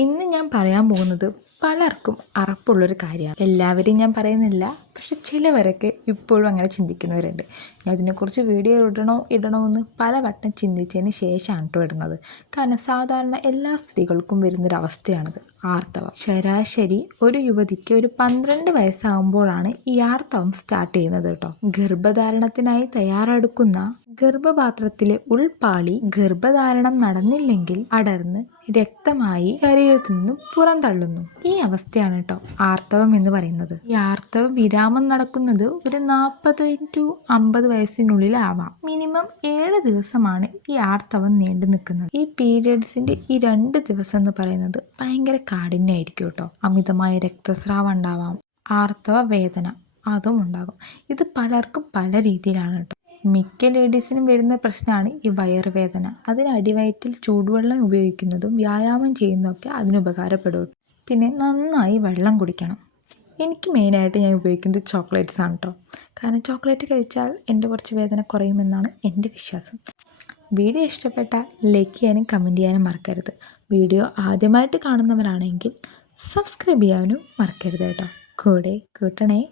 ഇന്ന് ഞാൻ പറയാൻ പോകുന്നത് പലർക്കും അറപ്പുള്ളൊരു കാര്യമാണ്. എല്ലാവരെയും ഞാൻ പറയുന്നില്ല, പക്ഷെ ചിലവരൊക്കെ ഇപ്പോഴും അങ്ങനെ ചിന്തിക്കുന്നവരുണ്ട്. ഞാൻ ഇതിനെക്കുറിച്ച് വീഡിയോ ഇടണമെന്ന് പലവട്ടം ചിന്തിച്ചതിന് ശേഷമാണ് കേട്ടോ ഇടുന്നത്. കാരണം സാധാരണ എല്ലാ സ്ത്രീകൾക്കും വരുന്നൊരവസ്ഥയാണിത്, ആർത്തവം. ശരാശരി ഒരു യുവതിക്ക് ഒരു 12 വയസ്സാകുമ്പോഴാണ് ഈ ആർത്തവം സ്റ്റാർട്ട് ചെയ്യുന്നത് കേട്ടോ. ഗർഭധാരണത്തിനായി തയ്യാറെടുക്കുന്ന ഗർഭപാത്രത്തിലെ ഉൾപാളി ഗർഭധാരണം നടന്നില്ലെങ്കിൽ അടർന്ന് രക്തമായി ശരീരത്തിൽ നിന്നും പുറന്തള്ളുന്നു. ഈ അവസ്ഥയാണ് കേട്ടോ ആർത്തവം എന്ന് പറയുന്നത്. ഈ ആർത്തവ വിരാമം നടക്കുന്നത് ഒരു 40 to 50 വയസ്സിനുള്ളിലാവാം. മിനിമം 7 ദിവസമാണ് ഈ ആർത്തവം നീണ്ടു നിൽക്കുന്നത്. ഈ പീരിയഡ്സിന്റെ ഈ 2 ദിവസം എന്ന് പറയുന്നത് ഭയങ്കര കാഠിന്യമായിരിക്കും കേട്ടോ. അമിതമായ രക്തസ്രാവം ഉണ്ടാവാം, ആർത്തവ വേദന അതും ഉണ്ടാകും. ഇത് പലർക്കും പല രീതിയിലാണ് കേട്ടോ. മിക്ക ലേഡീസിനും വരുന്ന പ്രശ്നമാണ് ഈ വയറുവേദന. അതിന് അടിവയറ്റിൽ ചൂടുവെള്ളം ഉപയോഗിക്കുന്നതും വ്യായാമം ചെയ്യുന്നതൊക്കെ അതിന് ഉപകാരപ്പെടും. പിന്നെ നന്നായി വെള്ളം കുടിക്കണം. എനിക്ക് മെയിനായിട്ട് ഞാൻ ഉപയോഗിക്കുന്നത് ചോക്ലേറ്റ്സ് ആണ് കേട്ടോ. കാരണം ചോക്ലേറ്റ് കഴിച്ചാൽ എൻ്റെ കുറച്ച് വേദന കുറയുമെന്നാണ് എൻ്റെ വിശ്വാസം. വീഡിയോ ഇഷ്ടപ്പെട്ടാൽ ലൈക്ക് ചെയ്യാനും കമൻറ്റ് ചെയ്യാനും മറക്കരുത്. വീഡിയോ ആദ്യമായിട്ട് കാണുന്നവരാണെങ്കിൽ സബ്സ്ക്രൈബ് ചെയ്യാനും മറക്കരുത് കേട്ടോ. കൂടെ കൂട്ടണേ.